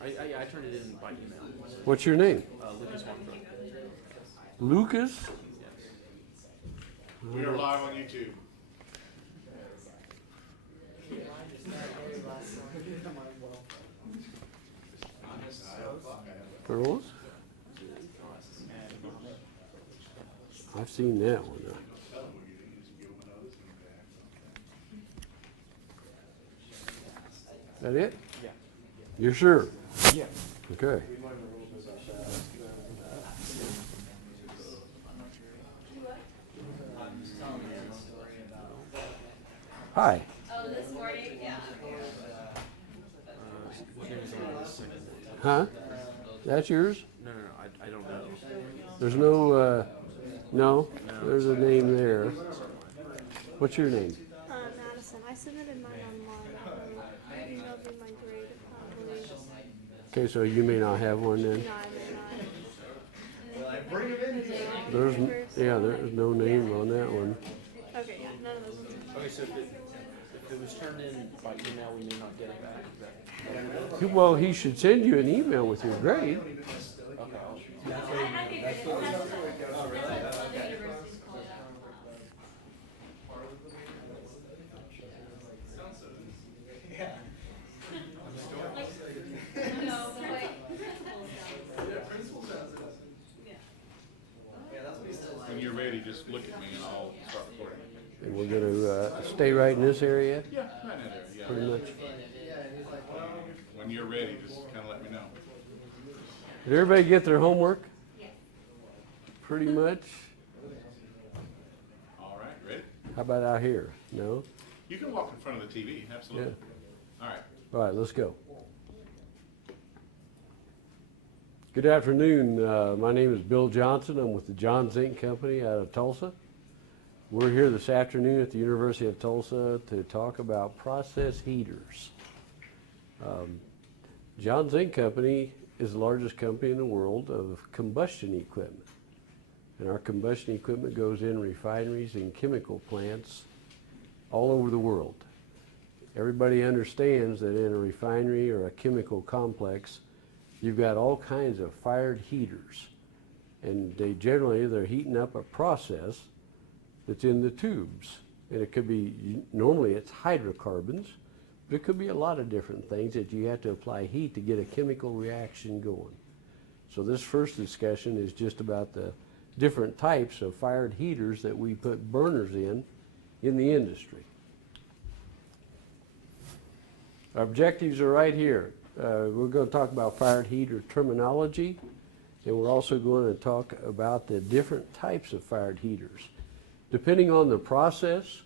I turned it in by email. What's your name? Lucas Wonthrow. Lucas? We are live on YouTube. Girls? I've seen that one. That it? Yeah. You're sure? Yeah. Okay. Hi. Oh, this morning, yeah. Huh? That's yours? No, I don't know. There's no, no, there's a name there. What's your name? Madison. I submitted mine online. I emailed me my grade, probably. Okay, so you may not have one then? No, I may not. There's, there's no name on that one. Okay, yeah, none of those ones. Okay, so if it was turned in by email, we may not get it back. Well, he should send you an email with your grade. When you're ready, just look at me and I'll start recording. And we're going to stay right in this area, Yeah, right in there. Yeah. pretty much. When you're ready, just kind of let me know. Did everybody get their homework? Pretty much. All right, ready? How about out here? No? You can walk in front of the TV, absolutely. All right. All right, let's go. Good afternoon. My name is Bill Johnson. I'm with the John Zink Company out of Tulsa. We're here this afternoon at the University of Tulsa to talk about process heaters. John Zink Company is the largest company in the world of combustion equipment. And our combustion equipment goes in refineries and chemical plants all over the world. Everybody understands that in a refinery or a chemical complex, you've got all kinds of fired heaters. And they're heating up a process that's in the tubes. And it could be, normally it's hydrocarbons, but it could be a lot of different things that you have to apply heat to get a chemical reaction going. So this first discussion is just about the different types of fired heaters that we put burners in the industry. Our objectives are right here. We're going to talk about fired heater terminology, and we're also going to talk about the different types of fired heaters. Depending on the process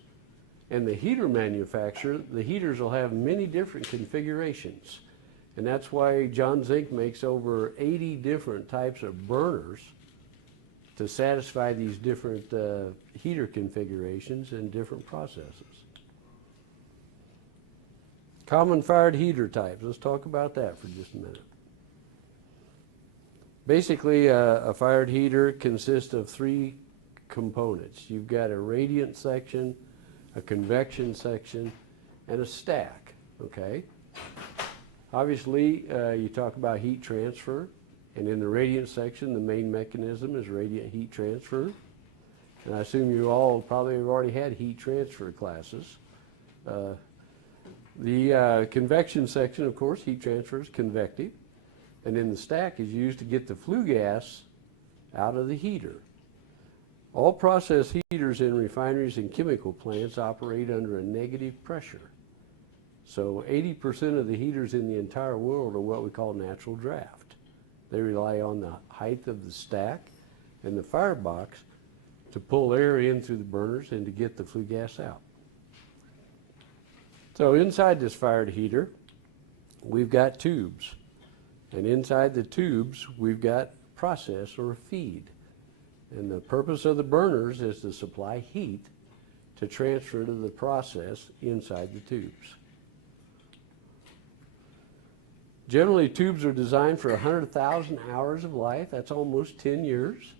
and the heater manufacturer, the heaters will have many different configurations. And that's why John Zink makes over 80 different types of burners to satisfy these different heater configurations and different processes. Common fired heater types. Let's talk about that for just a minute. Basically, a fired heater consists of three components. You've got a radiant section, a convection section, and a stack, okay? Obviously, you talk about heat transfer, and in the radiant section, the main mechanism is radiant heat transfer. And I assume you all probably have already had heat transfer classes. The convection section, of course, heat transfer is convective, and then the stack is used to get the flue gas out of the heater. All process heaters in refineries and chemical plants operate under a negative pressure. So 80% of the heaters in the entire world are what we call natural draft. They rely on the height of the stack and the firebox to pull air in through the burners and to get the flue gas out. So inside this fired heater, we've got tubes. And inside the tubes, we've got process or feed. And the purpose of the burners is to supply heat to transfer to the process inside the tubes. Generally, tubes are designed for 100,000 hours of life. That's almost 10 years.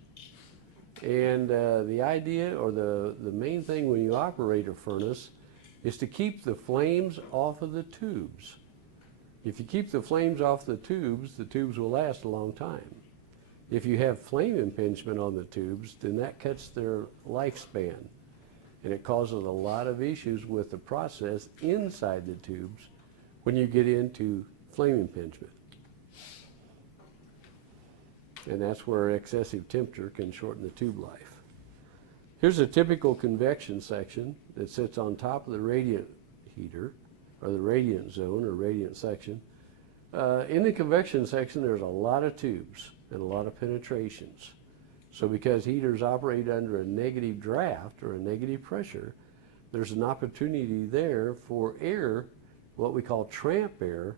And the idea or the main thing when you operate a furnace is to keep the flames off of the tubes. If you keep the flames off the tubes will last a long time. If you have flame impingement on the tubes, then that cuts their lifespan, and it causes a lot of issues with the process inside the tubes when you get into flame impingement. And that's where excessive temperature can shorten the tube life. Here's a typical convection section that sits on top of the radiant heater, or the radiant zone or radiant section. In the convection section, there's a lot of tubes and a lot of penetrations. So because heaters operate under a negative draft or a negative pressure, there's an opportunity there for air, what we call tramp air,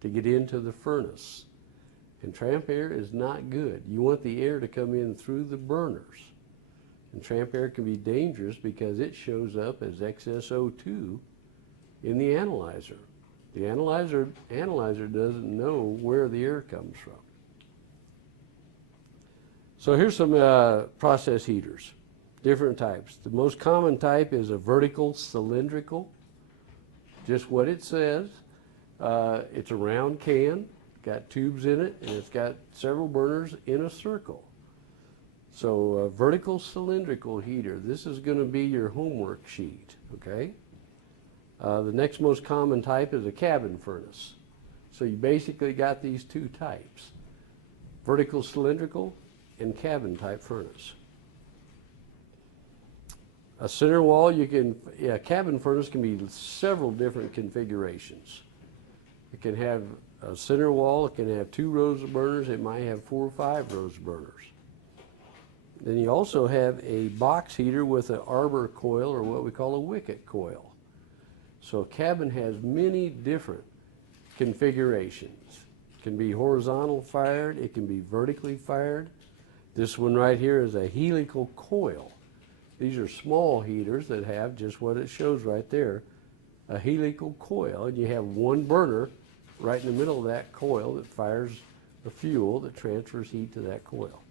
to get into the furnace. And tramp air is not good. You want the air to come in through the burners. And tramp air can be dangerous because it shows up as excess O2 in the analyzer. The analyzer doesn't know where the air comes from. So here's some process heaters, different types. The most common type is a vertical cylindrical, just what it says. It's a round can, got tubes in it, and it's got several burners in a circle. So a vertical cylindrical heater, this is going to be your homework sheet, okay? The next most common type is a cabin furnace. So you basically got these two types, vertical cylindrical and cabin type furnace. A center wall, cabin furnace can be several different configurations. It can have a center wall, it can have 2 rows of burners, it might have 4 or 5 rows of burners. Then you also have a box heater with an arbor coil, or what we call a wicket coil. So a cabin has many different configurations. It can be horizontal fired, it can be vertically fired. This one right here is a helical coil. These are small heaters that have just what it shows right there, a helical coil, and you have one burner right in the middle of that coil that fires the fuel that transfers heat to that coil.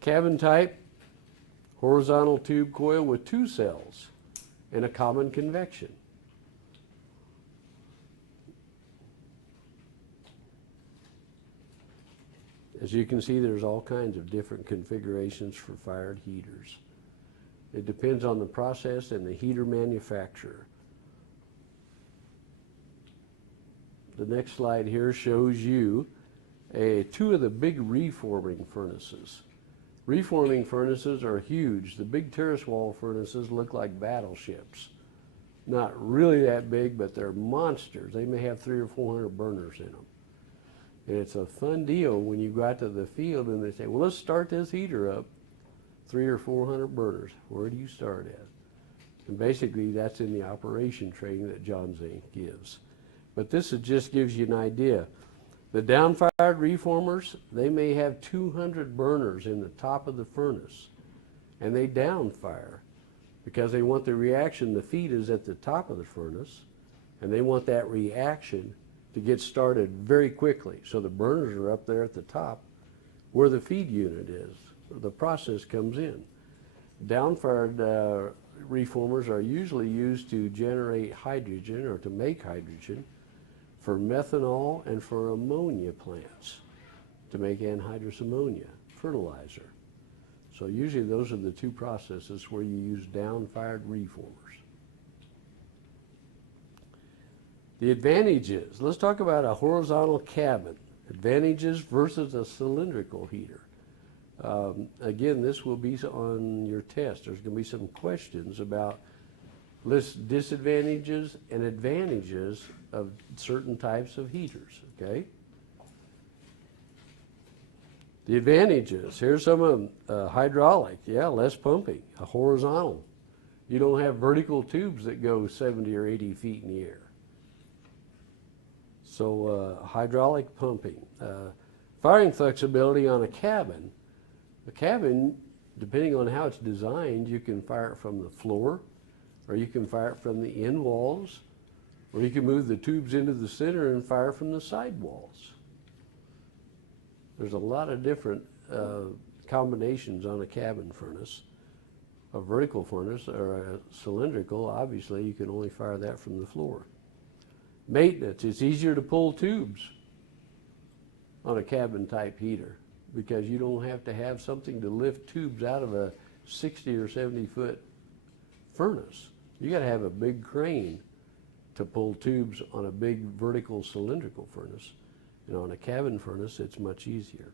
Cabin type, horizontal tube coil with 2 cells and a common convection. As you can see, there's all kinds of different configurations for fired heaters. It depends on the process and the heater manufacturer. The next slide here shows you 2 of the big reforming furnaces. Reforming furnaces are huge. The big terrace wall furnaces look like battleships. Not really that big, but they're monsters. They may have 300 or 400 burners in them. And it's a fun deal when you go out to the field and they say, well, let's start this heater up. 300 or 400 burners. Where do you start at? And basically that's in the operation training that John Zink gives. But this just gives you an idea. The down-fired reformers, they may have 200 burners in the top of the furnace, and they down-fire because they want the reaction, the feed is at the top of the furnace, and they want that reaction to get started very quickly. So the burners are up there at the top where the feed unit is, where the process comes in. Down-fired reformers are usually used to generate hydrogen or to make hydrogen for methanol and for ammonia plants, to make anhydrous ammonia, fertilizer. So usually those are the 2 processes where you use down-fired reformers. The advantages. Let's talk about a horizontal cabin. Advantages versus a cylindrical heater. Again, this will be on your test. There's going to be some questions about disadvantages and advantages of certain types of heaters, okay? The advantages, here's some of them. Hydraulic, less pumping. A horizontal, you don't have vertical tubes that go 70 or 80 feet in the air. So hydraulic pumping. Firing flexibility on a cabin. The cabin, depending on how it's designed, you can fire it from the floor, or you can fire it from the end walls, or you can move the tubes into the center and fire from the side walls. There's a lot of different combinations on a cabin furnace. A vertical furnace or a cylindrical, obviously you can only fire that from the floor. Maintenance, it's easier to pull tubes on a cabin type heater because you don't have to have something to lift tubes out of a 60 or 70 foot furnace. You got to have a big crane to pull tubes on a big vertical cylindrical furnace. And on a cabin furnace, it's much easier.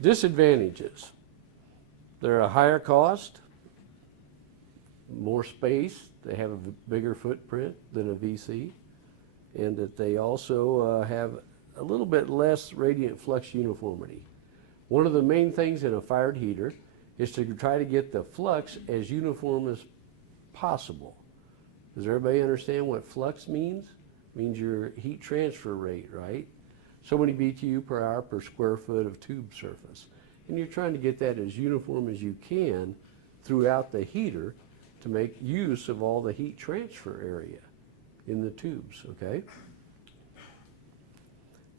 Disadvantages. They're a higher cost, more space, they have a bigger footprint than a VC, and that they also have a little bit less radiant flux uniformity. One of the main things in a fired heater is to try to get the flux as uniform as possible. Does everybody understand what flux means? It means your heat transfer rate, right? So many BTU per hour per square foot of tube surface. And you're trying to get that as uniform as you can throughout the heater to make use of all the heat transfer area in the tubes, okay?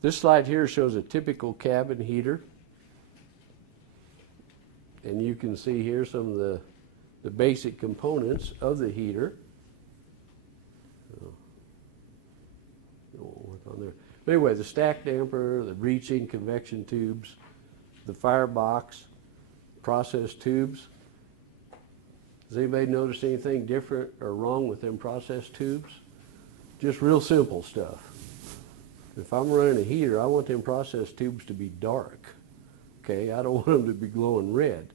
This slide here shows a typical cabin heater. And you can see here some of the basic components of the heater. It won't work on there. But anyway, the stack damper, the breaching convection tubes, the firebox, process tubes. Does anybody notice anything different or wrong with them process tubes? Just real simple stuff. If I'm running a heater, I want them process tubes to be dark. Okay, I don't want them to be glowing red.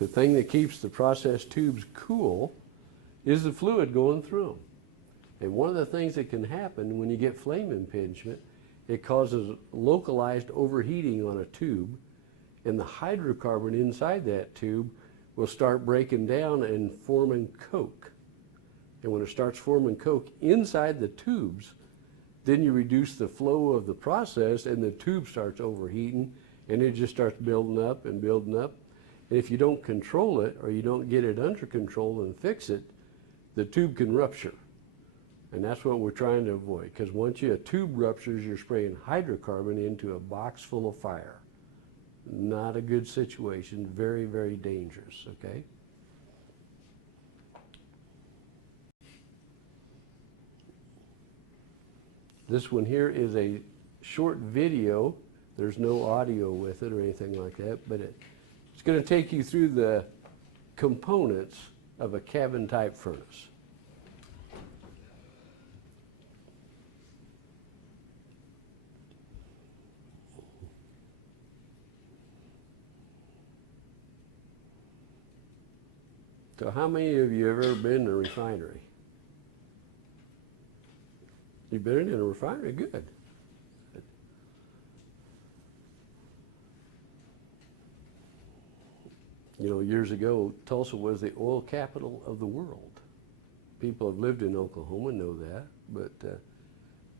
The thing that keeps the process tubes cool is the fluid going through them. And one of the things that can happen when you get flame impingement, it causes localized overheating on a tube, and the hydrocarbon inside that tube will start breaking down and forming coke. And when it starts forming coke inside the tubes, then you reduce the flow of the process and the tube starts overheating and it just starts building up and building up. And if you don't control it or you don't get it under control and fix it, the tube can rupture. And that's what we're trying to avoid, because once a tube ruptures, you're spraying hydrocarbon into a box full of fire. Not a good situation, very, very dangerous, okay? This one here is a short video. There's no audio with it or anything like that, but it's going to take you through the components of a cabin type furnace. So how many of you have ever been in a refinery? You've been in a refinery? Good. You know, years ago, Tulsa was the oil capital of the world. People have lived in Oklahoma know that, but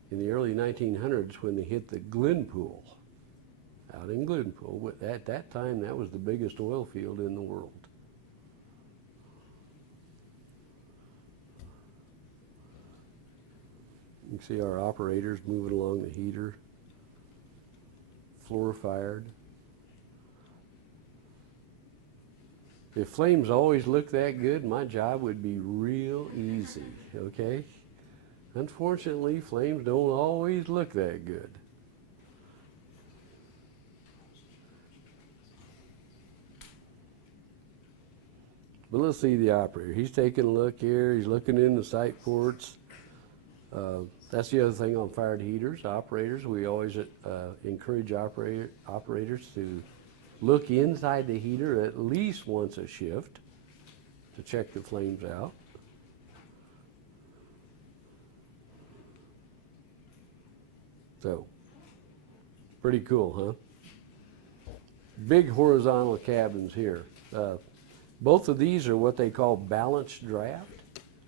in the early 1900s, when they hit the Glenpool, out in Glenpool, at that time, that was the biggest oil field in the world. You can see our operators moving along the heater, floor fired. If flames always looked that good, my job would be real easy, okay? Unfortunately, flames don't always look that good. But let's see the operator. He's taking a look here. He's looking in the sight ports. That's the other thing on fired heaters. Operators, we always encourage operators to look inside the heater at least once a shift to check the flames out. So, pretty cool, huh? Big horizontal cabins here. Both of these are what they call balanced draft.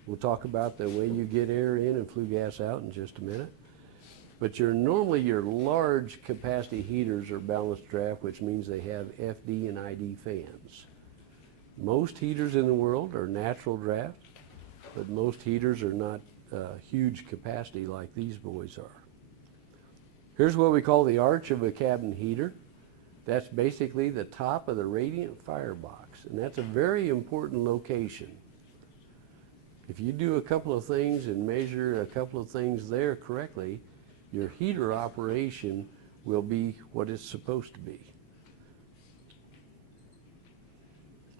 We'll talk about the way you get air in and flue gas out in just a minute. But normally your large capacity heaters are balanced draft, which means they have FD and ID fans. Most heaters in the world are natural draft, but most heaters are not huge capacity like these boys are. Here's what we call the arch of a cabin heater. That's basically the top of the radiant firebox, and that's a very important location. If you do a couple of things and measure a couple of things there correctly, your heater operation will be what it's supposed to be.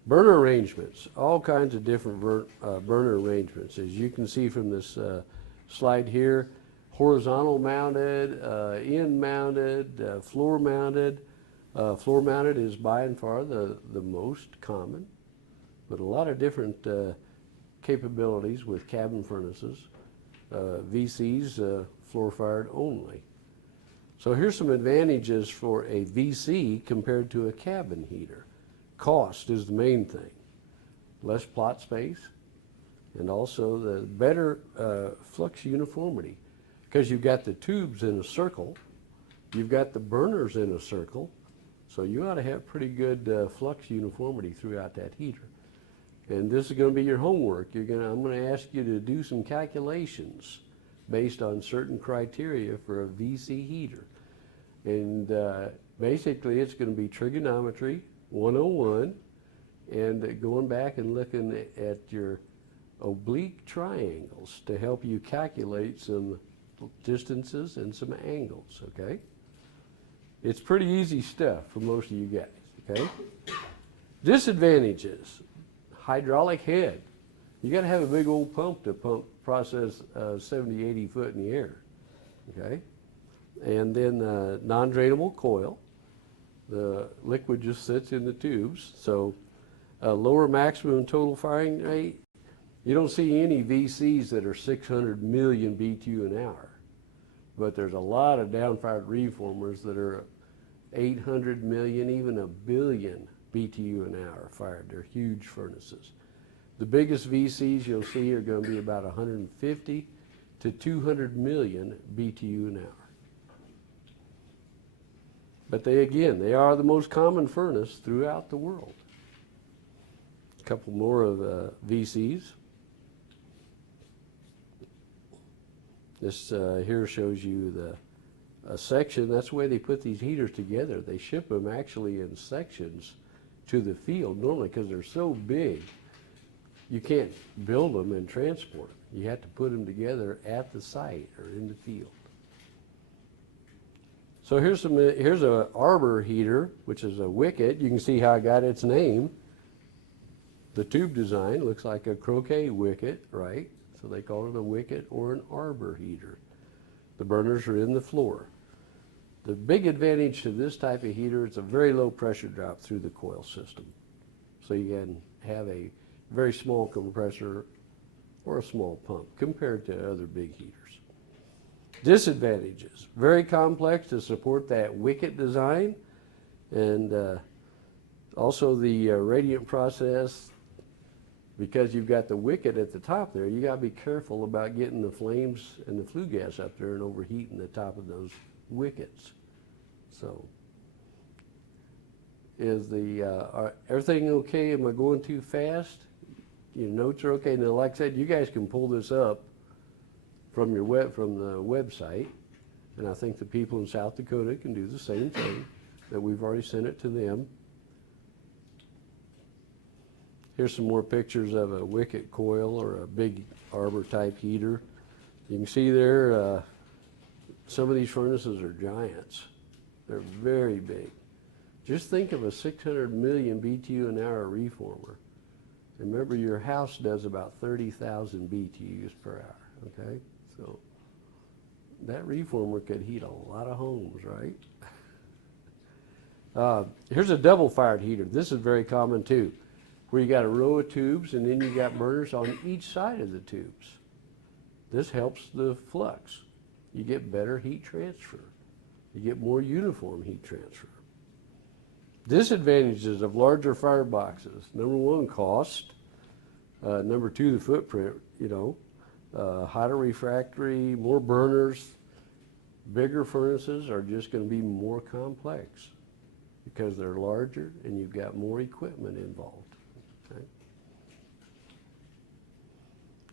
Burner arrangements, all kinds of different burner arrangements. As you can see from this slide here, horizontal mounted, end mounted, floor mounted. Floor mounted is by and far the most common, but a lot of different capabilities with cabin furnaces. VCs, floor fired only. So here's some advantages for a VC compared to a cabin heater. Cost is the main thing. Less plot space, and also the better flux uniformity, because you've got the tubes in a circle, you've got the burners in a circle, so you ought to have pretty good flux uniformity throughout that heater. And this is going to be your homework. I'm going to ask you to do some calculations based on certain criteria for a VC heater. And basically it's going to be trigonometry 101, and going back and looking at your oblique triangles to help you calculate some distances and some angles, okay? It's pretty easy stuff for most of you guys, okay? Disadvantages: hydraulic head. You got to have a big old pump to process 70, 80 foot in the air, okay? And then non-drainable coil. The liquid just sits in the tubes, so a lower maximum total firing rate. You don't see any VCs that are 600 million BTU an hour, but there's a lot of down-fired reformers that are 800 million, even a billion BTU an hour fired. They're huge furnaces. The biggest VCs you'll see are going to be about 150 to 200 million BTU an hour. But they are the most common furnace throughout the world. A couple more of VCs. This here shows you a section. That's the way they put these heaters together. They ship them actually in sections to the field normally, because they're so big you can't build them and transport them. You have to put them together at the site or in the field. So here's a Arbor heater, which is a wicket. You can see how it got its name. The tube design looks like a croquet wicket, right? So they call it a wicket or an Arbor heater. The burners are in the floor. The big advantage to this type of heater, it's a very low pressure drop through the coil system. So you can have a very small compressor or a small pump compared to other big heaters. Disadvantages: very complex to support that wicket design, and also the radiant process. Because you've got the wicket at the top there, you got to be careful about getting the flames and the flue gas up there and overheating the top of those wickets. So, is everything okay? Am I going too fast? Your notes are okay. Now, like I said, you guys can pull this up from the website, and I think the people in South Dakota can do the same thing, that we've already sent it to them. Here's some more pictures of a wicket coil or a big Arbor type heater. You can see there some of these furnaces are giants. They're very big. Just think of a 600 million BTU an hour reformer. Remember, your house does about 30,000 BTUs per hour, okay? So that reformer could heat a lot of homes, right? Here's a double-fired heater. This is very common too, where you got a row of tubes and then you got burners on each side of the tubes. This helps the flux. You get better heat transfer. You get more uniform heat transfer. Disadvantages of larger fireboxes: number one, cost. Number two, the footprint, hotter refractory, more burners. Bigger furnaces are just going to be more complex because they're larger and you've got more equipment involved. Okay?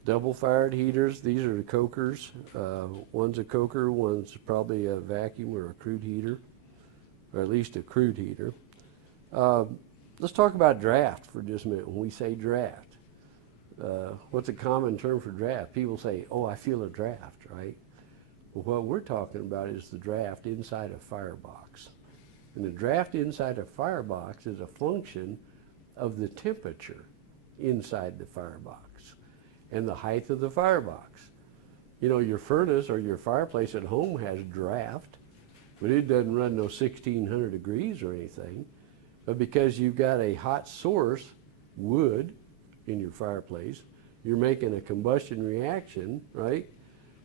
Double-fired heaters, these are the cokers. One's a coker, one's probably a vacuum or a crude heater, or at least a crude heater. Let's talk about draft for just a minute. When we say draft, what's a common term for draft? People say, oh, I feel a draft, right? Well, what we're talking about is the draft inside a firebox. And the draft inside a firebox is a function of the temperature inside the firebox and the height of the firebox. You know, your furnace or your fireplace at home has draft, but it doesn't run no 1600 degrees or anything. But because you've got a hot source, wood, in your fireplace, you're making a combustion reaction, right?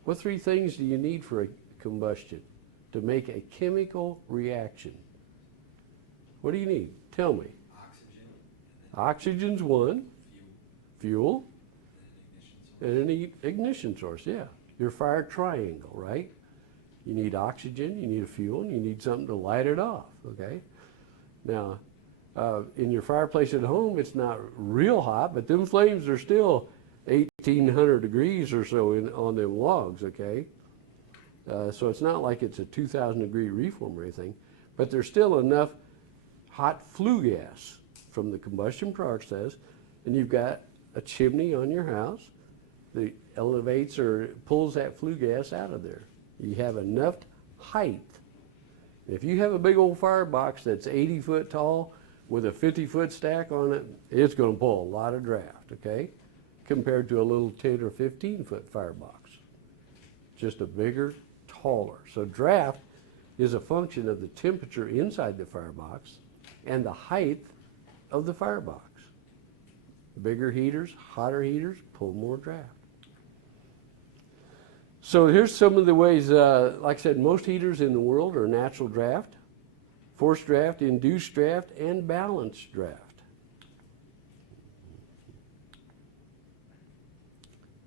What three things do you need for a combustion? To make a chemical reaction. What do you need? Tell me. Oxygen's one. Fuel. And an ignition source, yeah. Your fire triangle, right? You need oxygen, you need a fuel, and you need something to light it off, okay? Now, in your fireplace at home, it's not real hot, but them flames are still 1800 degrees or so on them logs, okay? So it's not like it's a 2000 degree reform or anything, but there's still enough hot flue gas from the combustion process, and you've got a chimney on your house that elevates or pulls that flue gas out of there. You have enough height. If you have a big old firebox that's 80 foot tall with a 50-foot stack on it, it's going to pull a lot of draft, okay? Compared to a little 10 or 15-foot firebox. Just a bigger, taller. So draft is a function of the temperature inside the firebox and the height of the firebox. Bigger heaters, hotter heaters, pull more draft. So here's some of the ways, like I said, most heaters in the world are natural draft, forced draft, induced draft, and balanced draft.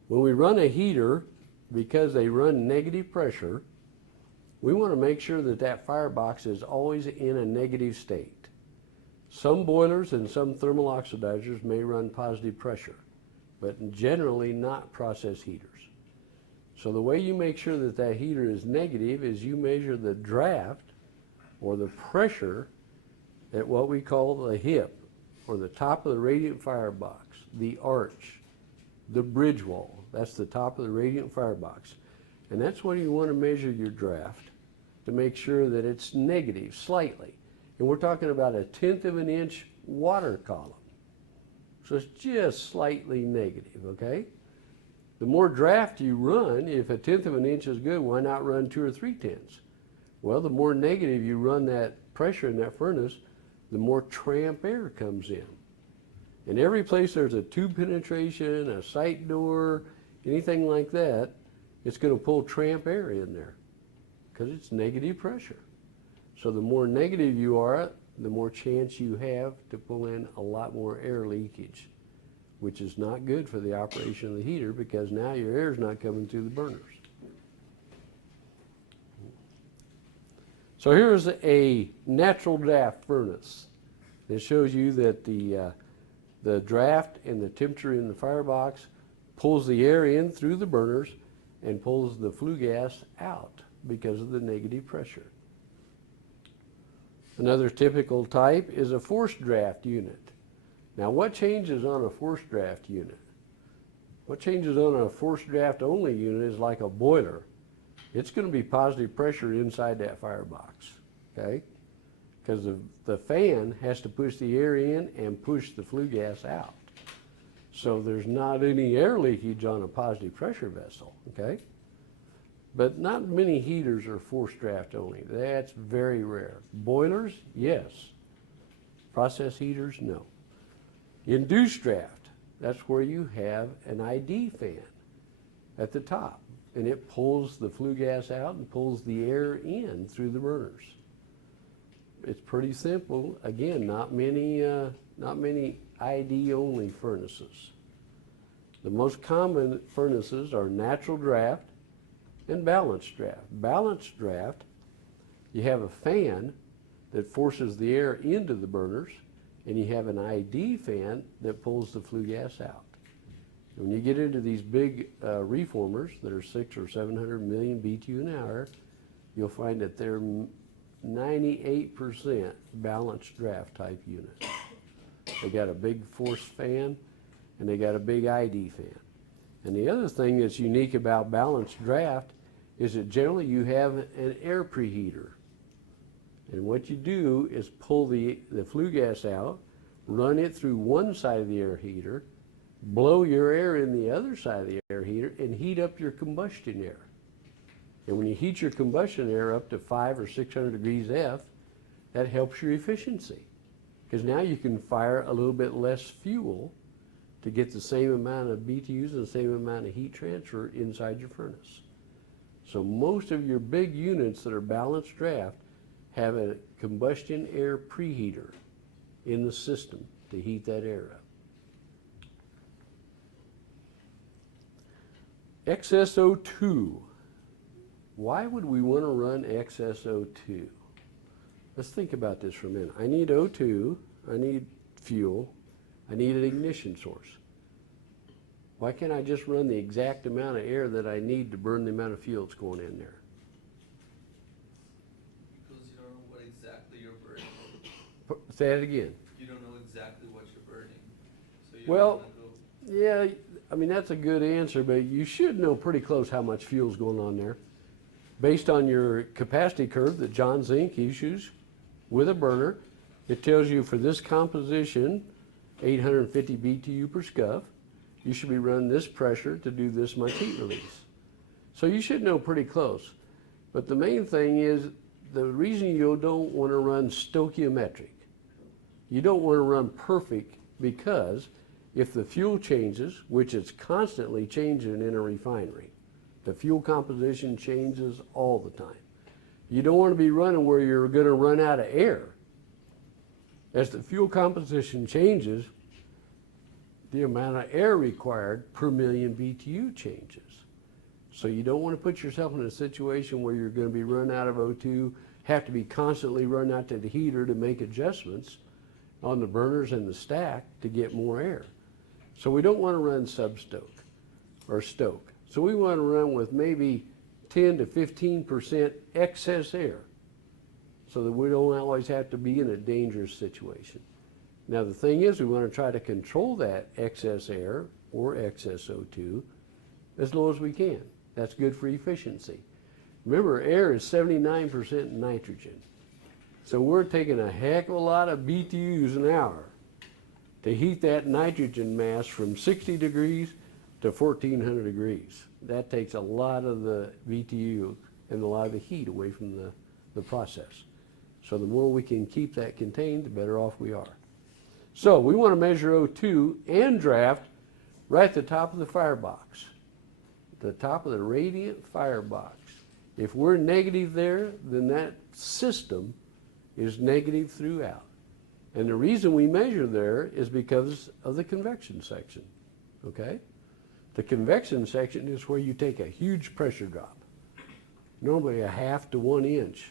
When we run a heater, because they run negative pressure, we want to make sure that that firebox is always in a negative state. Some boilers and some thermal oxidizers may run positive pressure, but generally not process heaters. So the way you make sure that that heater is negative is you measure the draft or the pressure at what we call the hip or the top of the radiant firebox, the arch, the bridge wall. That's the top of the radiant firebox. And that's when you want to measure your draft to make sure that it's negative slightly. And we're talking about a 1/10 of an inch water column. So it's just slightly negative, okay? The more draft you run, if a 1/10 of an inch is good, why not run 2 or 3/10? Well, the more negative you run that pressure in that furnace, the more tramp air comes in. And every place there's a tube penetration, a sight door, anything like that, it's going to pull tramp air in there because it's negative pressure. So the more negative you are, the more chance you have to pull in a lot more air leakage, which is not good for the operation of the heater because now your air is not coming through the burners. So here's a natural draft furnace. It shows you that the draft and the temperature in the firebox pulls the air in through the burners and pulls the flue gas out because of the negative pressure. Another typical type is a forced draft unit. Now what changes on a forced draft unit? What changes on a forced draft only unit is like a boiler. It's going to be positive pressure inside that firebox, okay? Because the fan has to push the air in and push the flue gas out. So there's not any air leakage on a positive pressure vessel, okay? But not many heaters are forced draft only. That's very rare. Boilers, yes. Process heaters, no. Induced draft, that's where you have an ID fan at the top, and it pulls the flue gas out and pulls the air in through the burners. It's pretty simple. Again, not many ID only furnaces. The most common furnaces are natural draft and balanced draft. Balanced draft, you have a fan that forces the air into the burners, and you have an ID fan that pulls the flue gas out. When you get into these big reformers that are 600 or 700 million BTU an hour, you'll find that they're 98% balanced draft type units. They got a big force fan, and they got a big ID fan. And the other thing that's unique about balanced draft is that generally you have an air preheater. And what you do is pull the flue gas out, run it through one side of the air heater, blow your air in the other side of the air heater, and heat up your combustion air. And when you heat your combustion air up to 500 or 600 degrees F, that helps your efficiency. Because now you can fire a little bit less fuel to get the same amount of BTUs and the same amount of heat transfer inside your furnace. So most of your big units that are balanced draft have a combustion air preheater in the system to heat that air up. Excess O2. Why would we want to run excess O2? Let's think about this for a minute. I need O2, I need fuel, I need an ignition source. Why can't I just run the exact amount of air that I need to burn the amount of fuel that's going in there? Because you don't know what exactly you're burning. Say it again. You don't know exactly what you're burning. So you Well, go. yeah, I mean, that's a good answer, but you should know pretty close how much fuel's going on there. Based on your capacity curve that John Zink issues with a burner, it tells you for this composition, 850 BTU per scuff, you should be running this pressure to do this much heat release. So you should know pretty close. But the main thing is, the reason you don't want to run stoichiometric, you don't want to run perfect, because if the fuel changes, which it's constantly changing in a refinery, the fuel composition changes all the time. You don't want to be running where you're going to run out of air. As the fuel composition changes, the amount of air required per million BTU changes. So you don't want to put yourself in a situation where you're going to be run out of O2, have to be constantly run out to the heater to make adjustments on the burners and the stack to get more air. So we don't want to run sub-stoke or stoke. So we want to run with maybe 10 to 15% excess air so that we don't always have to be in a dangerous situation. Now the thing is, we want to try to control that excess air or excess O2 as low as we can. That's good for efficiency. Remember, air is 79% nitrogen. So we're taking a heck of a lot of BTUs an hour to heat that nitrogen mass from 60 degrees to 1400 degrees. That takes a lot of the BTU and a lot of the heat away from the process. So the more we can keep that contained, the better off we are. So we want to measure O2 and draft right at the top of the firebox, the top of the radiant firebox. If we're negative there, then that system is negative throughout. And the reason we measure there is because of the convection section, okay? The convection section is where you take a huge pressure drop, normally a half to 1 inch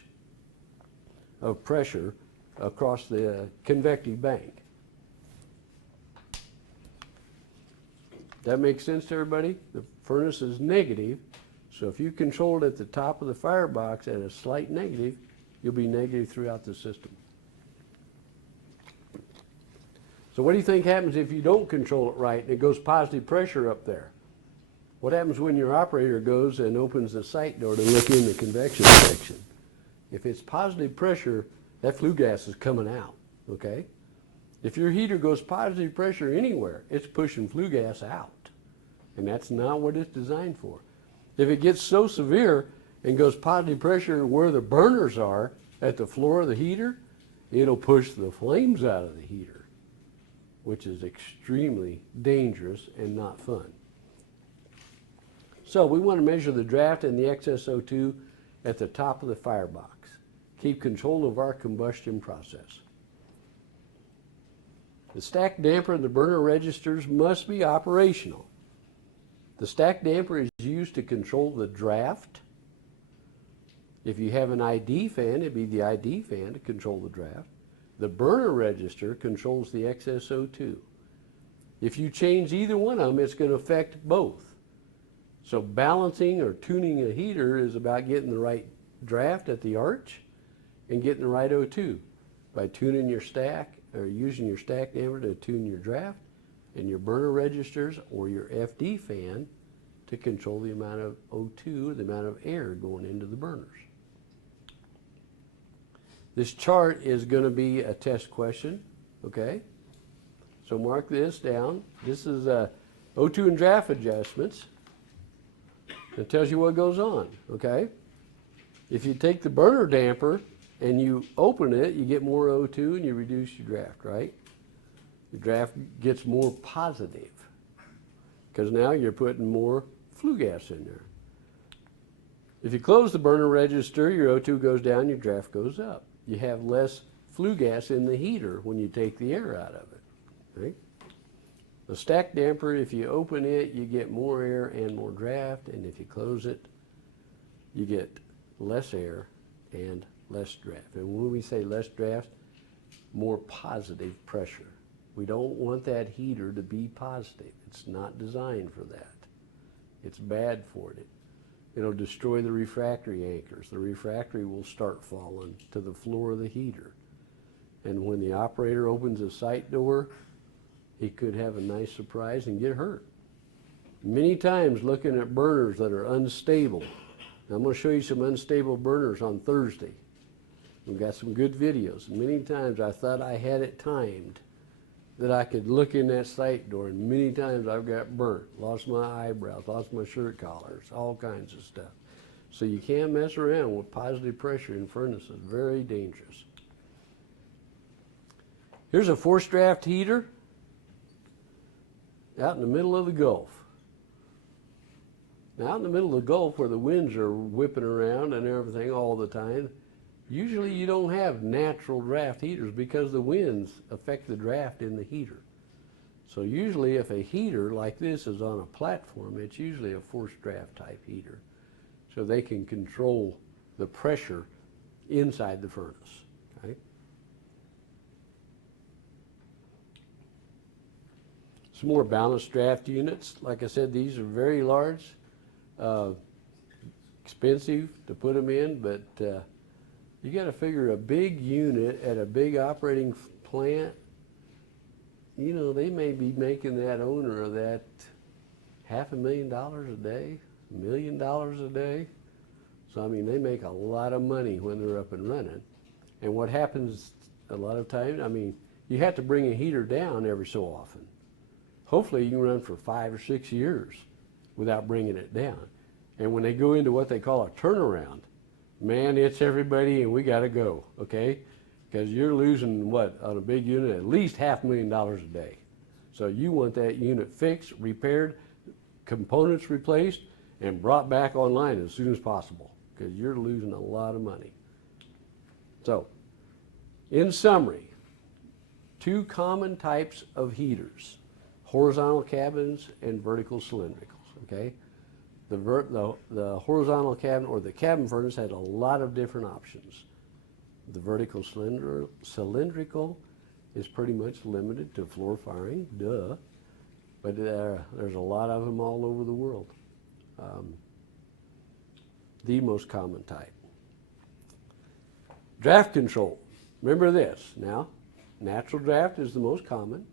of pressure across the convective bank. That makes sense to everybody? The furnace is negative, so if you control it at the top of the firebox at a slight negative, you'll be negative throughout the system. So what do you think happens if you don't control it right and it goes positive pressure up there? What happens when your operator goes and opens the sight door to look in the convection section? If it's positive pressure, that flue gas is coming out, okay? If your heater goes positive pressure anywhere, it's pushing flue gas out. And that's not what it's designed for. If it gets so severe and goes positive pressure where the burners are at the floor of the heater, it'll push the flames out of the heater, which is extremely dangerous and not fun. So we want to measure the draft and the excess O2 at the top of the firebox. Keep control of our combustion process. The stack damper and the burner registers must be operational. The stack damper is used to control the draft. If you have an ID fan, it'd be the ID fan to control the draft. The burner register controls the excess O2. If you change either one of them, it's going to affect both. So balancing or tuning a heater is about getting the right draft at the arch and getting the right O2 by tuning your stack or using your stack damper to tune your draft and your burner registers or your FD fan to control the amount of O2, the amount of air going into the burners. This chart is going to be a test question, okay? So mark this down. This is O2 and draft adjustments. It tells you what goes on, okay? If you take the burner damper and you open it, you get more O2 and you reduce your draft, right? The draft gets more positive because now you're putting more flue gas in there. If you close the burner register, your O2 goes down, your draft goes up. You have less flue gas in the heater when you take the air out of it, right? The stack damper, if you open it, you get more air and more draft, and if you close it, you get less air and less draft. And when we say less draft, more positive pressure. We don't want that heater to be positive. It's not designed for that. It's bad for it. It'll destroy the refractory anchors. The refractory will start falling to the floor of the heater. And when the operator opens the sight door, he could have a nice surprise and get hurt. Many times looking at burners that are unstable. Now I'm going to show you some unstable burners on Thursday. We've got some good videos. Many times I thought I had it timed that I could look in that sight door, and many times I've got burnt, lost my eyebrows, lost my shirt collars, all kinds of stuff. So you can't mess around with positive pressure in furnaces. Very dangerous. Here's a forced draft heater out in the middle of the Gulf. Now, out in the middle of the Gulf where the winds are whipping around and everything all the time, usually you don't have natural draft heaters because the winds affect the draft in the heater. So usually if a heater like this is on a platform, it's usually a forced draft type heater. So they can control the pressure inside the furnace. Okay? Some more balanced draft units. Like I said, these are very large, expensive to put them in, but you got to figure a big unit at a big operating plant, you know, they may be making that owner of that $500,000 a day, $1 million a day. So, I mean, they make a lot of money when they're up and running. And what happens a lot of times, I mean, you have to bring a heater down every so often. Hopefully you can run for 5 or 6 years without bringing it down. And when they go into what they call a turnaround, man, it's everybody and we got to go, okay? Because you're losing, what, on a big unit, at least $500,000 a day. So you want that unit fixed, repaired, components replaced, and brought back online as soon as possible because you're losing a lot of money. So, in summary, 2 common types of heaters, horizontal cabins and vertical cylindricals, okay? The horizontal cabin or the cabin furnace had a lot of different options. The vertical cylindrical is pretty much limited to floor firing, duh, but there's a lot of them all over the world. The most common type. Draft control. Remember this. Now, natural draft is the most common.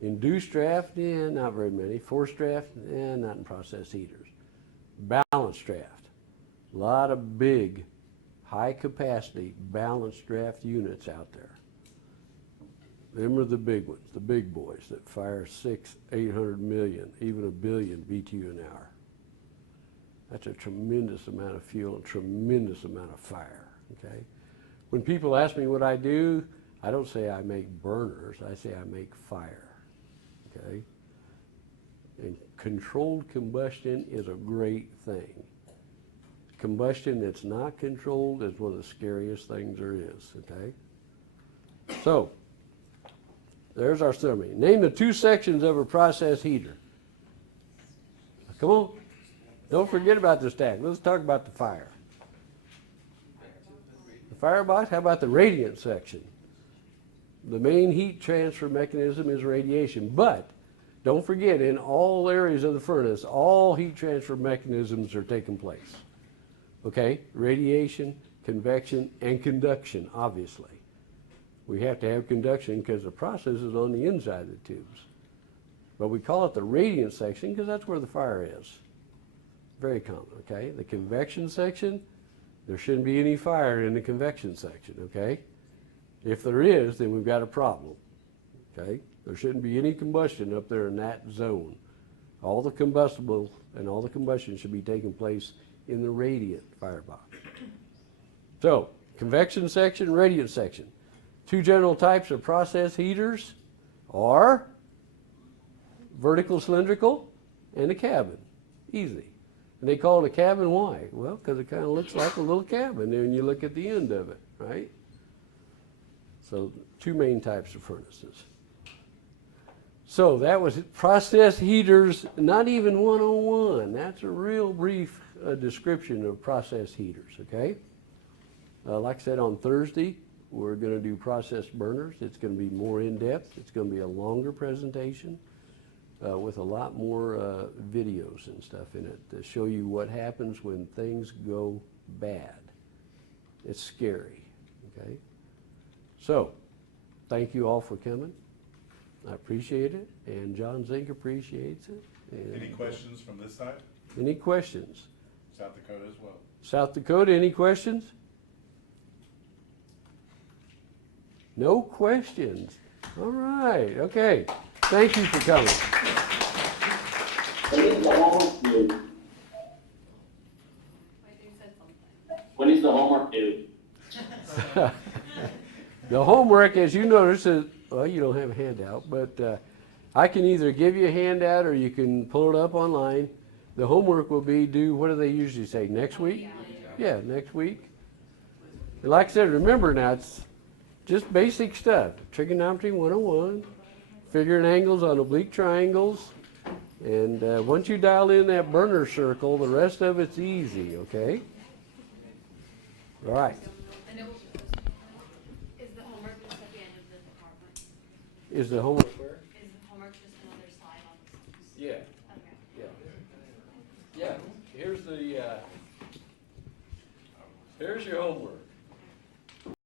Induced draft, not very many. Forced draft, not in process heaters. Balanced draft. A lot of big, high capacity balanced draft units out there. Them are the big ones, the big boys that fire 600-800 million, even 1 billion BTU an hour. That's a tremendous amount of fuel, a tremendous amount of fire, okay? When people ask me what I do, I don't say I make burners, I say I make fire, okay? And controlled combustion is a great thing. Combustion that's not controlled is one of the scariest things there is, okay? So, there's our summary. Name the 2 sections of a process heater. Come on. Don't forget about the stack. Let's talk about the fire. The firebox, how about the radiant section? The main heat transfer mechanism is radiation, but don't forget, in all areas of the furnace, all heat transfer mechanisms are taking place. Okay? Radiation, convection, and conduction, obviously. We have to have conduction because the process is on the inside of the tubes. But we call it the radiant section because that's where the fire is. Very common, okay? The convection section, there shouldn't be any fire in the convection section, okay? If there is, then we've got a problem, okay? There shouldn't be any combustion up there in that zone. All the combustible and all the combustion should be taking place in the radiant firebox. So, convection section, radiant section. Two general types of process heaters are vertical cylindrical and a cabin. Easy. And they call it a cabin, why? Well, because it kind of looks like a little cabin when you look at the end of it, right? So, two main types of furnaces. So that was process heaters, not even 101. That's a real brief description of process heaters, okay? Like I said, on Thursday, we're going to do process burners. It's going to be more in-depth. It's going to be a longer presentation with a lot more videos and stuff in it to show you what happens when things go bad. It's scary, okay? So, thank you all for coming. I appreciate it, and John Zink appreciates it. And Any questions from this side? any questions? South Dakota as well. South Dakota, any questions? No questions. All right, okay. Thank you for coming. When is the homework due? The homework, as you notice, is, well, you don't have a handout, but I can either give you a handout or you can pull it up online. The homework will be due, what do they usually say, next week? Yeah, next week. And like I said, remember now, it's just basic stuff. Trigonometry 101, figuring angles on oblique triangles, and once you dial in that burner circle, the rest of it's easy, okay? All right. Is the homework just at the end of the department? Is the homework where? Is the homework just another slide on this? Yeah. Okay. Yeah. Yeah. Here's the here's your homework.